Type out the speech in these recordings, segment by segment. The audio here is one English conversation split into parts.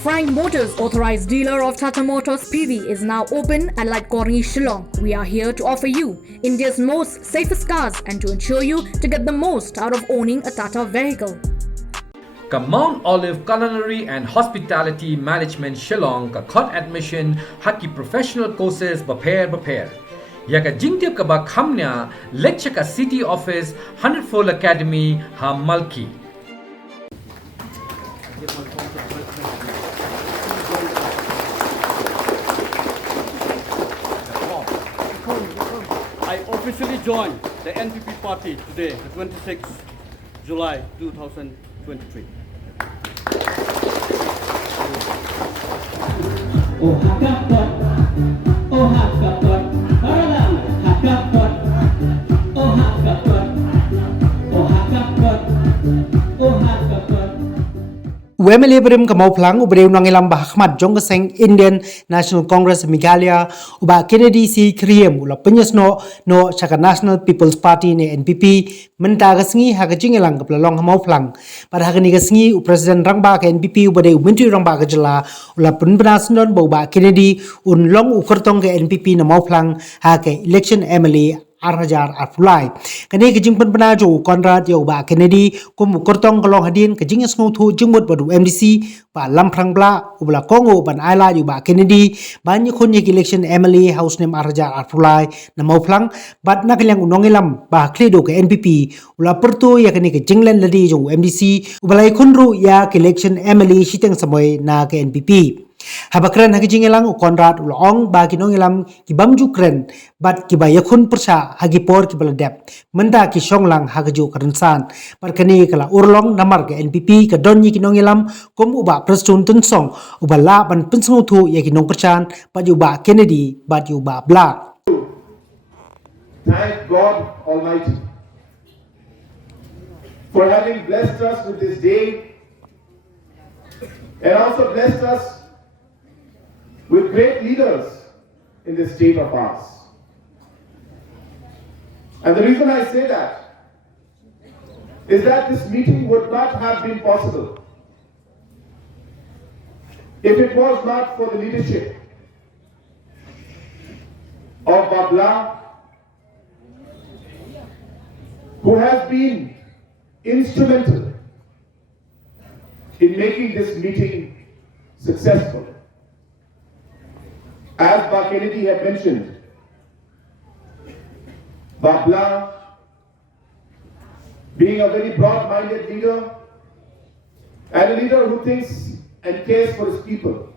Mawphlang Motors, authorized dealer of Tata Motors PV, is now open at Lightcorny, Shillong. We are here to offer you India's most safest cars and to ensure you to get the most out of owning a Tata vehicle. Ka Mount Olive Culinary and Hospitality Management Shillong ka khot admission haki professional courses bapair. Yaka jingtip ka ba khamnya lecture ka city office 100-fold academy ha malki. I officially joined the NPP party today, the 26th July 2023. Oh hakapot, oh hakapot, paralang hakapot, oh hakapot, oh hakapot, oh hakapot. Wemeli berim ke Mawphlang ubrew nangilam bahmat jong keseng Indian National Congress Meghalaya uba Kennedy si kriem ula penyesno no Chaka National People's Party ne NPP menta kesngi ha kejingelang ke pelalong Mawphlang pada hari ni kesngi Presiden rangba ke NPP ubade menteri rangba ke jylla ula Pynbna sendon uba Kennedy un long kyrtong ke NPP na Mawphlang ha ke election MLA Arhajar Arfulai. Kani kejing Pynbna jo Conrad ya uba Kennedy kum kyrtong kalong hadin kejing sngu thu jingmut badu MDC ba lamprang bla ubla kongo ban aila ju ba Kennedy ban yikun yik election MLA house name Arhajar Arfulai na Mawphlang bat nakelyang unongilam ba kledo ke NPP ula pertu ya kani kejing len ladi jo MDC ubla ikunru ya ke election MLA siteng samoy na ke NPP. Habakren hagi jingelang Conrad ulong ba kinongilam ki bamju kren bat ki ba yakun persa hagi por ki baladep menda ki shonglang hagi ju karensan parkani kala urlong namar ke NPP ka donyi kinongilam kom uba prestun tensong uba la ban pensengu thu ya kinong perchan ba ju ba Kennedy ba ju ba bla. Thank God Almighty for having blessed us with this day and also blessed us with great leaders in this state of ours. And the reason I say that is that this meeting would not have been possible if it was not for the leadership of Mawphlang, who has been instrumental in making this meeting successful. As Kennedy had mentioned, Mawphlang, being a very broad-minded leader and a leader who thinks and cares for his people,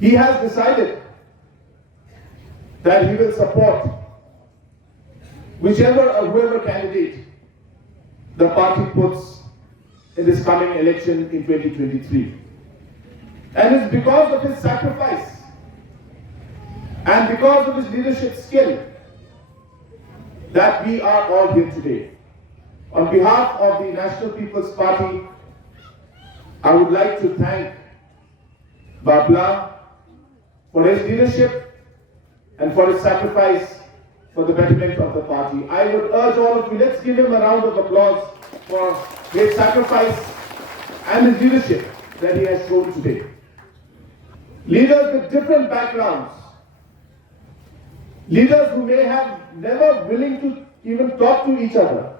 he has decided that he will support whoever candidate the party puts in this coming election in 2023. And it's because of his sacrifice and because of his leadership skill that we are all here today. On behalf of the National People's Party, I would like to thank Mawphlang for his leadership and for his sacrifice for the betterment of the party. I would urge all of you, let's give him a round of applause for his sacrifice and his leadership that he has shown today. Leaders with different backgrounds, leaders who may have never willing to even talk to each other,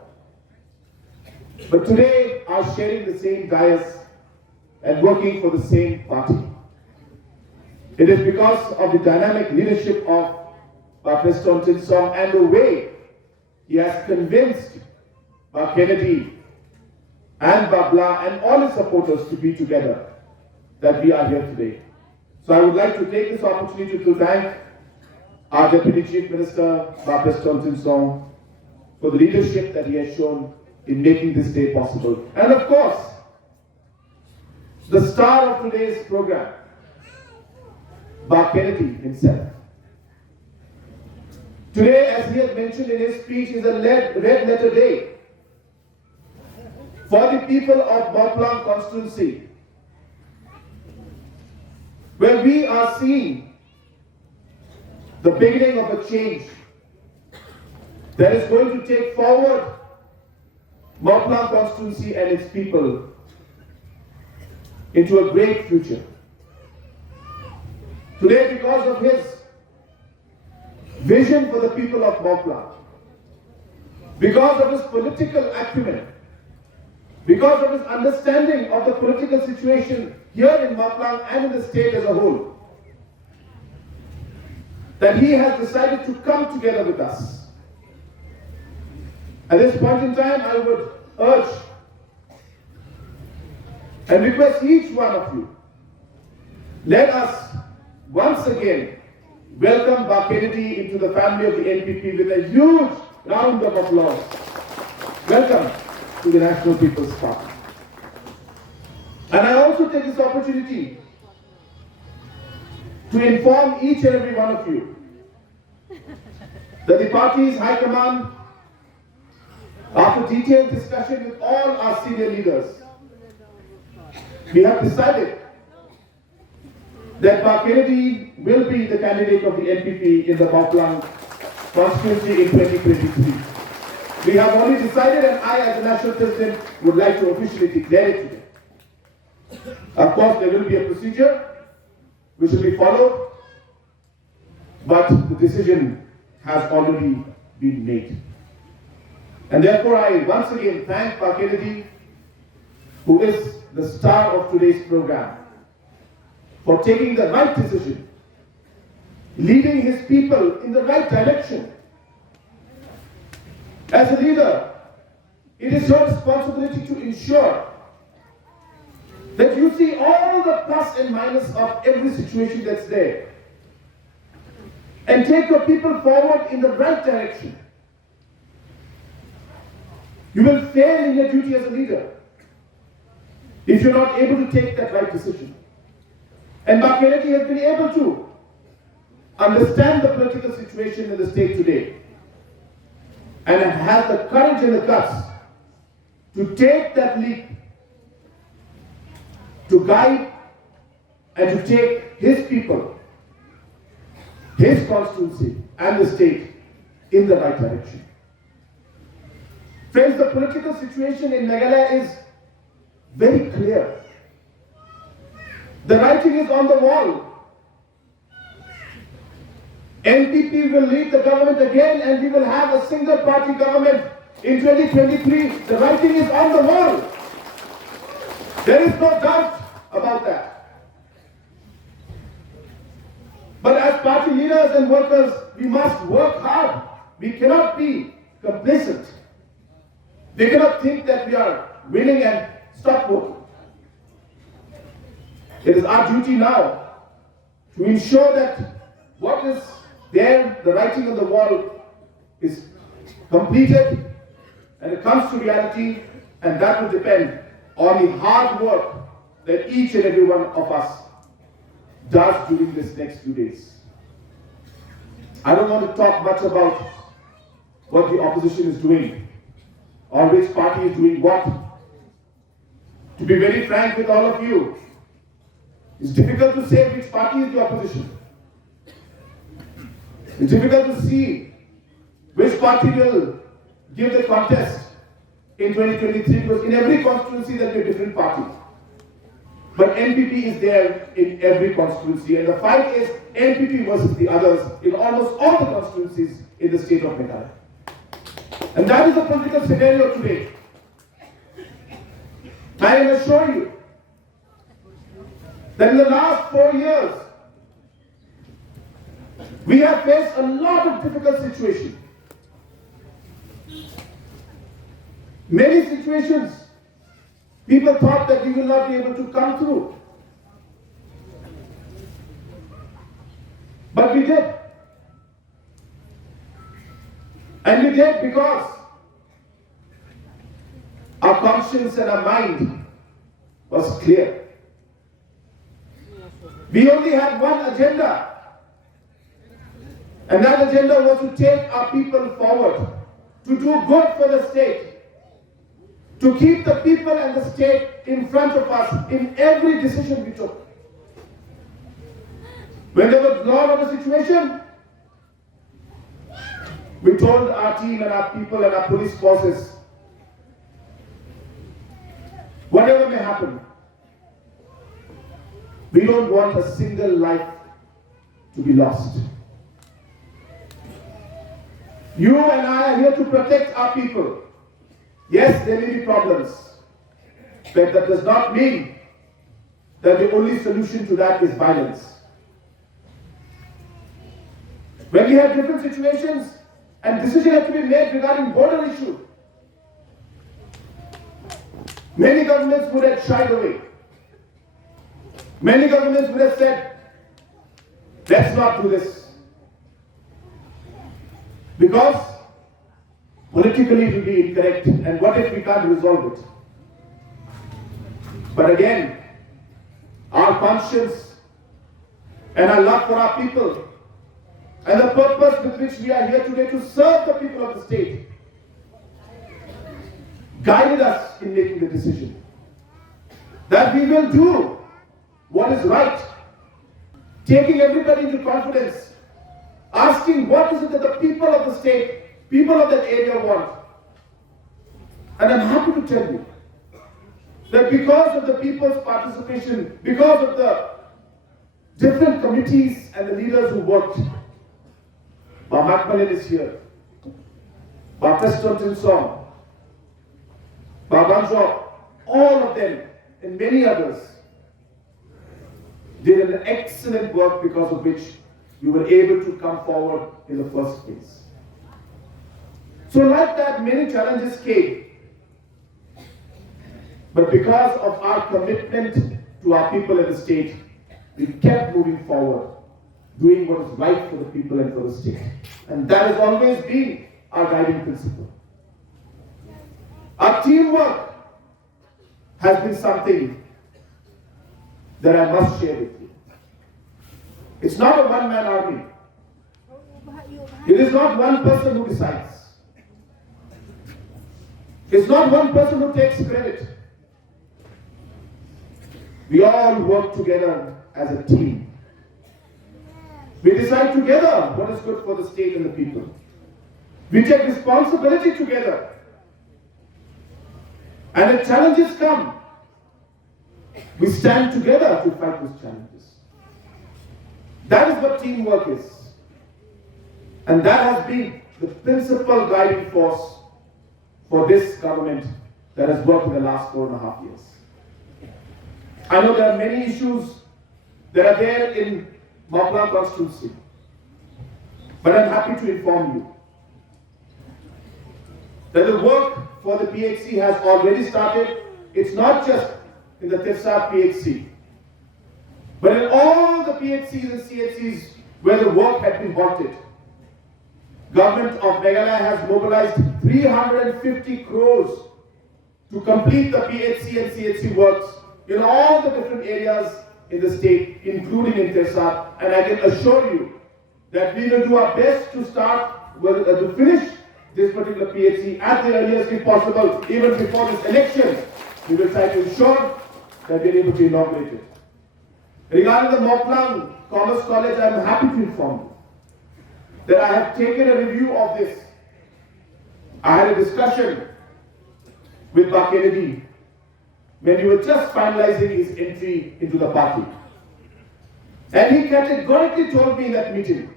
but today are sharing the same dais and working for the same party. It is because of the dynamic leadership of Preston Tinsong and the way he has convinced Kennedy and Mawphlang and all his supporters to be together that we are here today. So I would like to take this opportunity to thank our Deputy Chief Minister, Preston Tinsong, for the leadership that he has shown in making this day possible. And of course, the star of today's program, Kennedy himself. Today, as he had mentioned in his speech, is a red letter day for the people of Mawphlang constituency, where we are seeing the beginning of a change that is going to take forward Mawphlang constituency and its people into a great future. Today, because of his vision for the people of Mawphlang, because of his political acumen, because of his understanding of the political situation here in Mawphlang and in the state as a whole, that he has decided to come together with us. At this point in time, I would urge and request each one of you, let us once again welcome Ba Kennedy into the family of the NPP with a huge round of applause. Welcome to the National People's Party. And I also take this opportunity to inform each and every one of you that the party's high command, after detailed discussion with all our senior leaders, we have decided that Ba Kennedy will be the candidate of the NPP in the Mawphlang constituency in 2023. We have already decided, and I, as the national president, would like to officially declare it today. Of course, there will be a procedure which will be followed, but the decision has already been made. And therefore, I once again thank Ba Kennedy, who is the star of today's program, for taking the right decision, leading his people in the right direction. As a leader, it is your responsibility to ensure that you see all the plus and minus of every situation that's there and take your people forward in the right direction. You will fail in your duty as a leader if you're not able to take that right decision. And Ba Kennedy has been able to understand the political situation in the state today and has the courage and the guts to take that leap, to guide and to take his people, his constituency and the state in the right direction. Friends, the political situation in Meghalaya is very clear. The writing is on the wall. NPP will lead the government again and we will have a single party government in 2023. The writing is on the wall. There is no doubt about that. But as party leaders and workers, we must work hard. We cannot be complacent. We cannot think that we are winning and stop working. It is our duty now to ensure that what is there, the writing on the wall, is completed and it comes to reality, and that will depend on the hard work that each and every one of us does during this next few days. I don't want to talk much about what the opposition is doing or which party is doing what. To be very frank with all of you, it's difficult to say which party is the opposition. It's difficult to see which party will give the contest in 2023, because in every constituency there will be a different party. But NPP is there in every constituency, and the fight is NPP versus the others in almost all the constituencies in the state of Meghalaya. And that is the political scenario today. I can assure you that in the last 4 years, we have faced a lot of difficult situations. Many situations, people thought that we will not be able to come through. But we did. And we did because our conscience and our mind was clear. We only had one agenda. And that agenda was to take our people forward, to do good for the state, to keep the people and the state in front of us in every decision we took. When there was law of a situation, we told our team and our people and our police forces, whatever may happen, We don't want a single life to be lost. You and I are here to protect our people. Yes, there may be problems, but that does not mean that the only solution to that is violence. When we have different situations and decisions have to be made regarding border issue, many governments would have shied away. Many governments would have said, let's not do this. Because politically it will be incorrect, and what if we can't resolve it? But again, our conscience and our love for our people and the purpose with which we are here today to serve the people of the state guided us in making the decision that we will do what is right, taking everybody into confidence, asking what is it that the people of the state, people of that area want. And I'm happy to tell you that because of the people's participation, because of the different committees and the leaders who worked, Mawphlang is here, President Song, Banjo, all of them and many others did an excellent work, because of which we were able to come forward in the first place. So like that, many challenges came. But because of our commitment to our people in the state, we kept moving forward, doing what is right for the people and for the state. And that has always been our guiding principle. Our teamwork has been something that I must share with you. It's not a one-man army. It is not one person who decides. It's not one person who takes credit. We all work together as a team. We decide together what is good for the state and the people. We take responsibility together. And if challenges come, we stand together to fight those challenges. That is what teamwork is. And that has been the principal guiding force for this government that has worked in the last 4.5 years. I know there are many issues that are there in Mawphlang constituency, but I'm happy to inform you that the work for the PHC has already started. It's not just in the Tirsat PHC, but in all the PHCs and CHCs where the work had been halted. Government of Meghalaya has mobilized 350 crores to complete the PHC and CHC works in all the different areas in the state, including in Tirsat. And I can assure you that we will do our best to to finish this particular PHC at the earliest if possible, even before this election. We will try to ensure that we are able to inaugurate it. Regarding the Mawphlang Commerce College, I am happy to inform you that I have taken a review of this. I had a discussion with Kennedy when he was just finalizing his entry into the party. And he categorically told me in that meeting,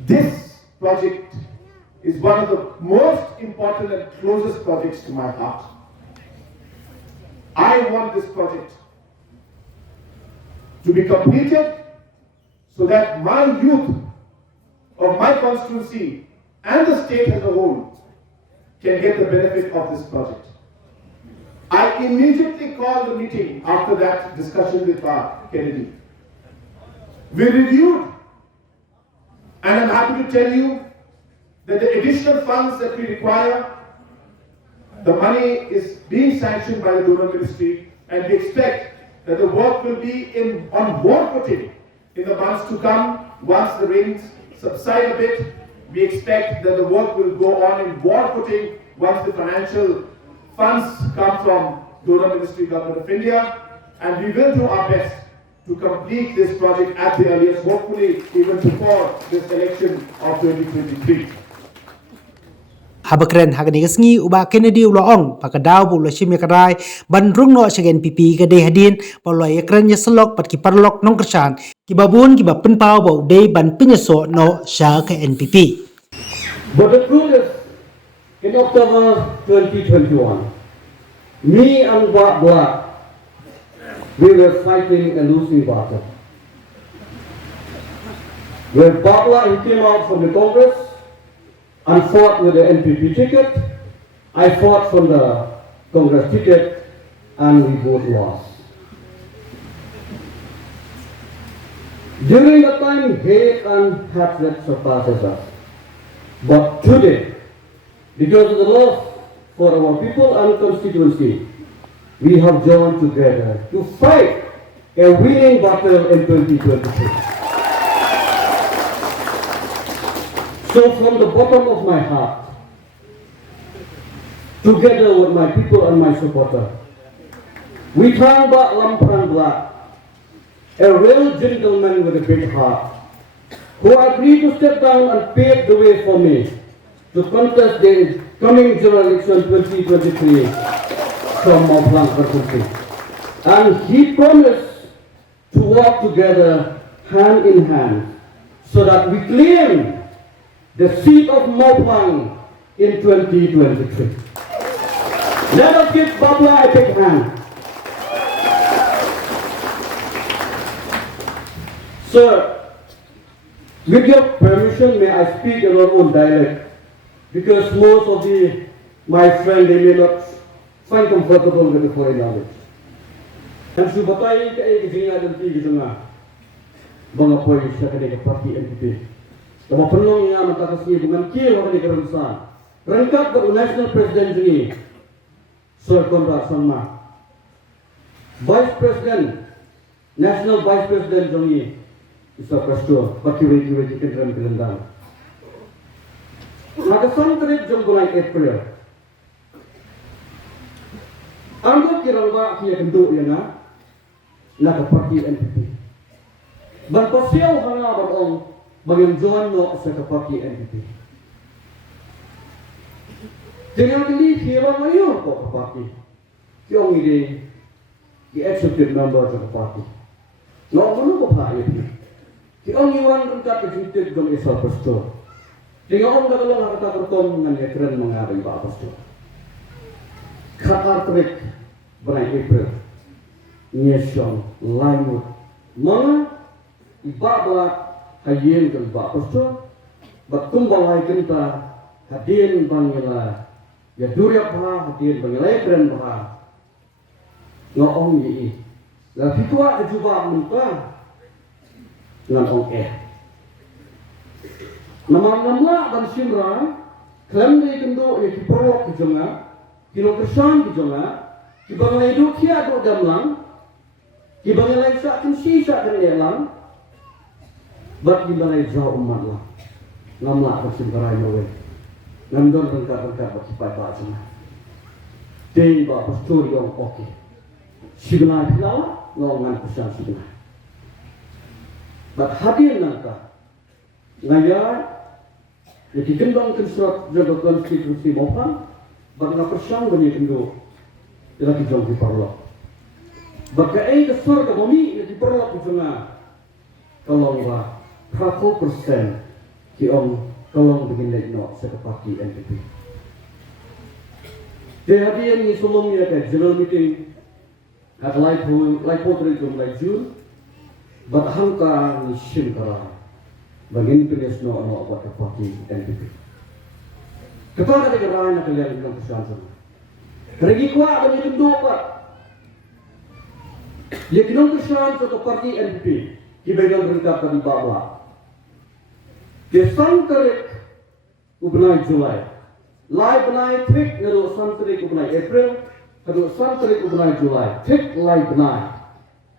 this project is one of the most important and closest projects to my heart. I want this project to be completed so that my youth of my constituency and the state as a whole can get the benefit of this project. I immediately called the meeting after that discussion with Kennedy. We reviewed, and I'm happy to tell you that the additional funds that we require, the money is being sanctioned by the donor ministry, and we expect that the work will be on war footing in the months to come. Once the rains subside a bit, we expect that the work will go on in war footing once the financial funds come from donor ministry, Government of India, and we will do our best to complete this project at the earliest, hopefully even before this election of 2023. Habakren hagani sngi uba Kennedy ulo ong pakadaw bu lo shimya karai ban rung no shag NPP ka de hadin polo yakran ya selok pat ki parlok nong kersan ki babun ki ba penpau bau de ban penyeso no sha ka NPP. But the truth is, in October 2021, me and Black, we were fighting a losing battle. When Babla came out from the Congress and fought with the NPP ticket, I fought from the Congress ticket and we both lost. During the time, hate and hatred surpasses us. But today, because of the love for our people and constituency, we have joined together to fight a winning battle in 2023. So from the bottom of my heart, together with my people and my supporter, we thank Mawphlang Black, a real gentleman with a big heart, who agreed to step down and pave the way for me to contest the coming general election 2023 from Mawphlang constituency. And he promised to work together hand in hand so that we claim the seat of Mawphlang in 2023. Let us give Babla a big hand. Sir, with your permission, may I speak in our own dialect? Because most of my friends, they may not find comfortable with the foreign language. And so, batay kay gizinga dan ti gizinga. Mga poy siya kanila party NPP. Tama penong nga matakas ni bungan kiyo kanila karansan. Rangkap ba national president ni Sir Conrad sama. Vice President, National Vice President ni Isa Pastor, pakiwi-kiwi kikiram kilendang. Nagasan trip jong bulan April. Ang kirang ba kiya kendo yan na nakaparti NPP. Ban pasiyaw hanga bagong mag-enjoy no sa kaparti NPP. Tingnan kini kira ngayon po kaparti. Kiyong hindi the-executive member sa kaparti. No, ano ko pa yun? Kiyong iwan rin ka executive ng isa pastor. Tingnan ko nagalang nakatakortong ng ekran mga iba pastor. Katartrik Branay April niya siyang limot mga ibabla hayin ng iba pastor ba't kumbalay kinta hadin bang nila ya duryak ba hadin bang nila ekran ba noong yi la pitwa juba munta ngong namamnamla dan simra klam ni kendo ya kiprok kijonga kinokresan kijonga kibangalay do kia do damlang kibangalay sa akin sisa kan elang bat kibangalay jauh umat lang ngamla kan simra yawe ngamdon rengka-rengka bat kipai ba sana dei ba pastor yang oke signa hilala ngongan pesan signa bat hadir nangka ngaya jadi gendong konstruk jaga konstitusi Mawphlang bagaimana persang banyak kendo lagi jauh di parlok bagaimana kesur ke bumi di parlok di tengah kalau lah 30% kiong kalau begini no sekepati NPP jadi ini sebelumnya ke general meeting at live pottery jumlah June bathangka ni simkara bagini pinis no ano apa parti NPP. Ketua kata kerana nak kalian dengan persoalan. Keragi kuat bagi bentuk apa? Dia kena persoalan satu parti NPP. Kibagan berangkat di bawah. Dia santarik ubnai Julai. Lai benai trik ngadu santarik ubnai April. Ngadu santarik ubnai Julai. Trik lai benai.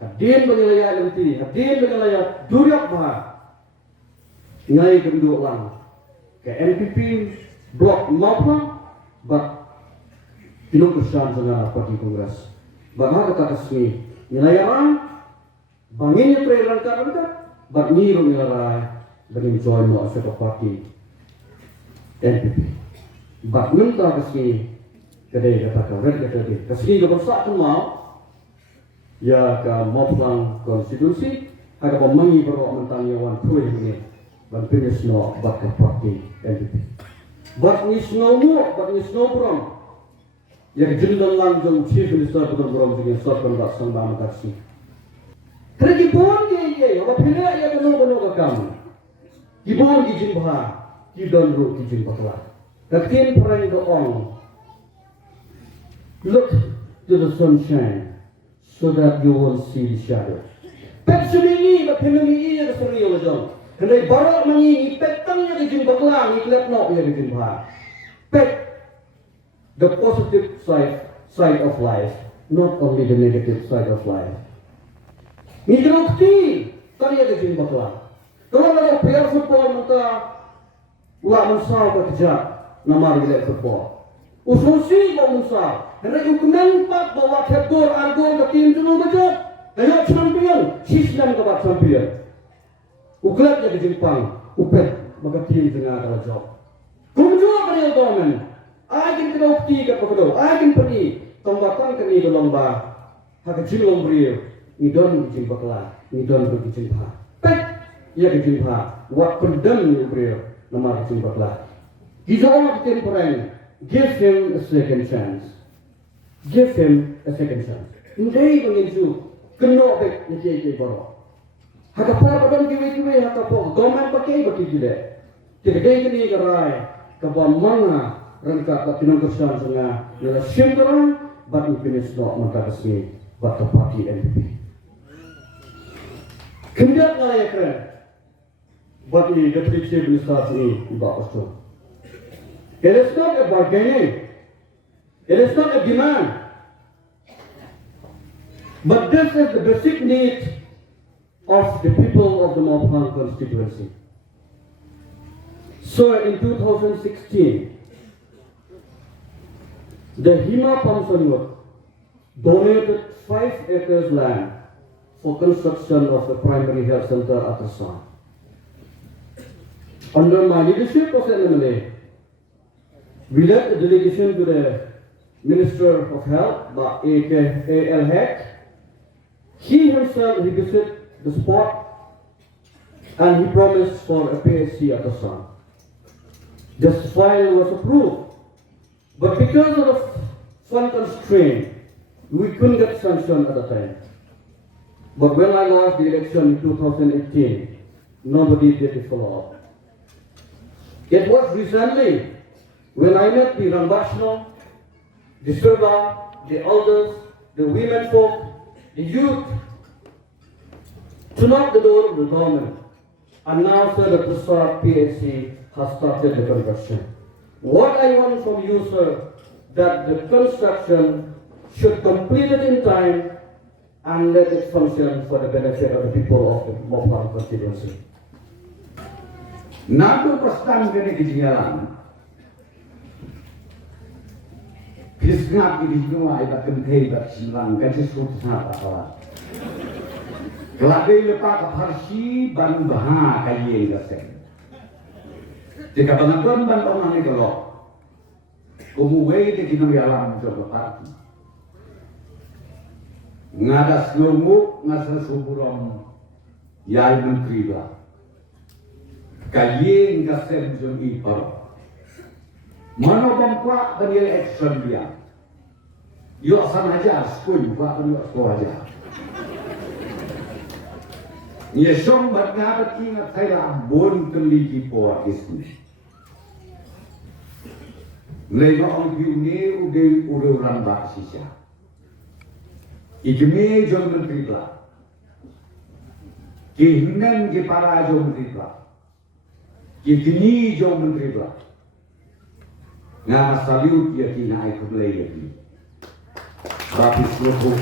Hadin banyalaya nanti. Hadin banyalaya duryak bahar. Ngai kenduk lang ke NPP blok Mawphlang bat tinong persan sa parti kongres bat ha kata kasmi nilayaran bangin ya treran ka bat niro nilaray bangin join mo sa parti NPP Bak minta kasi kedai kata red kata dia. Kasi ke besar tu mau ya ke Mawphlang konstitusi ada pemangi berok mentang yawan tuai ini ban penis no bak ke parti NPP. Bak ni snow brom yang jendang lanjung chief minister betul brom dengan sorkan bak sambang taksi. Tergi pun ye apa pina ya kena ke kamu. Gibon gijin bah, gidon ru gijin bakla. Katin perang doong. Look to the sunshine so that you will see the shadow. Pet sunyi ba penami ya serius lajong. Kendai barak menyi petang ya gijin bakla ni klep no ya gijin bah. Pet the positive side of life, not only the negative side of life. Ni jerukti tadi ya gijin bakla. Kalau ada player football maka ulah mensau kerja nama player football. Ususi kau mensau. Hendak ukuman pak bawa Khubor argon ke tim semua macam. Ayo champion, sisnan ke bak champion. Uklat jadi Jepang, upet maka tim tengah kalau job. Kumjua pada government. Agen kena ukti kat pakdo. Agen pergi tambatan kini ke lomba. Hak Shillong beriu. Idon dijin bakla, idon berjin bah. Pet ia dijin bah. Wat pendam beriu nama dijin bakla. Gizong tim perang. Give him a second chance. Give him a second chance. Indai menginju kena bek ni boro. Hakapor badan kiwi hakapor government pakai bagi jile. Kedai kini gerai kaba mana rangka patinong kersan senga nila sendera bat finish no mata resmi bat parti NPP. Kendak ngalaya keren. Bat ni deputy chief minister sini ba osto. It is not a bargaining. It is not a demand. But this is the basic need of the people of the Mawphlang constituency. So in 2016, the Hima Pamsanwat donated 5 acres land for construction of the primary health center at Assam. Under my leadership as MLA, we led a delegation to the Minister of Health, A.L. Heck. He himself visited the spot and he promised for a PSC at Assam. This file was approved, but because of the fund constraint, we couldn't get sanction at the time. But when I lost the election in 2018, nobody did the follow-up. It was recently when I met the Rambashno, the Sirla, the elders, the women folk, the youth, to knock the door of the government, announced that the Prasad PSC has started the construction. What I want from you, sir, that the construction should complete it in time and let it function for the benefit of the people of the Mawphlang constituency. Nado pastan kene kejalan. Kisnap ini semua ibat kentai ibat Shillong kan sesuatu sangat awal. Kelade lepak keparsi ban baha kaye gasen. Jika bantuan ban orang ni kalau kumuwei de kinam yalam jodoh parti. Ngadas lumuk ngasal suburom yai menteri lah. Kaye gasen jom ipar. Mana bangkuak dan dia action dia. Yuk sana aja, sekolah buat yuk sekolah aja. Ia som berngapa ingat saya bon keligi poa isni. Leva orang biune udah orang bak sisa. Ikme jom menteri lah. Kihinan ke para jom menteri lah. Kini jom menteri lah. Nga sabiut ya kina ay kublay yaki. Rapis lupo.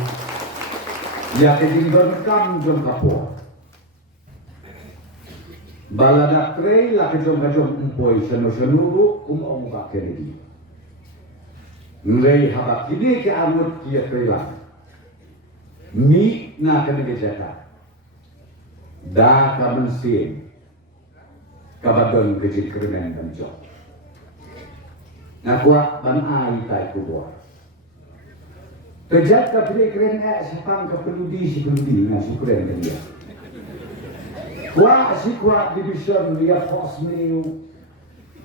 Ya kedinggan kam jom kapo. Baladak trey la kejom umpoy sanu umuka keredi. Nrei habak kini ke amut kia trey la. Mi na kene jata. Da kamen sin. Kabadon kejik krimen dan jom. Nakwa ban ai tai Khubor. Kejat ka pilih keren sepang ka peludi na sukren dia. Kwa division dia force new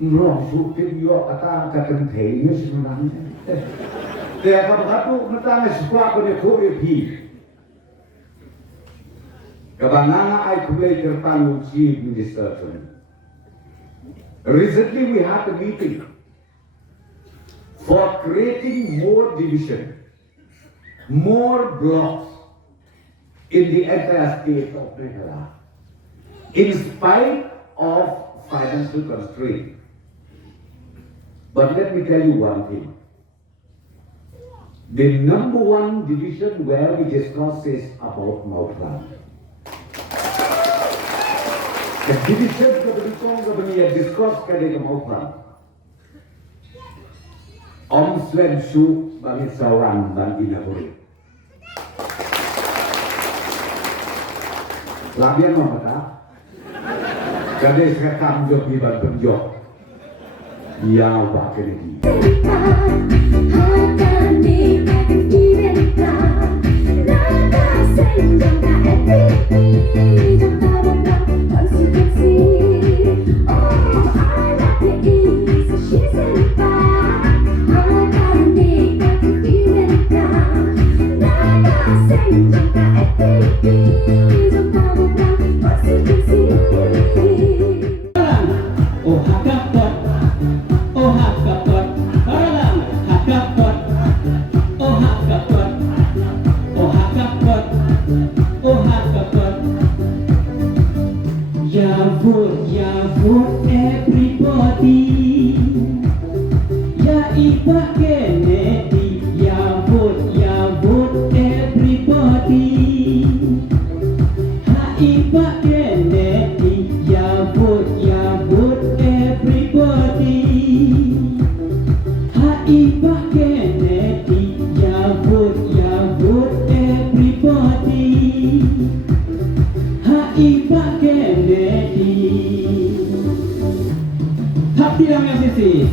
Mrong sukin yo ata ka kentei ni sebenarnya. Dia kapatu metang squad pada KOP. Kabanana ai kulai kertan chief minister. Recently we had a meeting for creating more division, more blocks in the entire state of Meghalaya, in spite of financial constraint. But let me tell you one thing. The number one division where we discuss is about Mawphlang. The division that we discuss is Mawphlang. Swen Shu bagi Sawan dan Inapuri. Labian nomor Kadai sekarang job di penjok. Ya wakil ini. Tapi yang sisi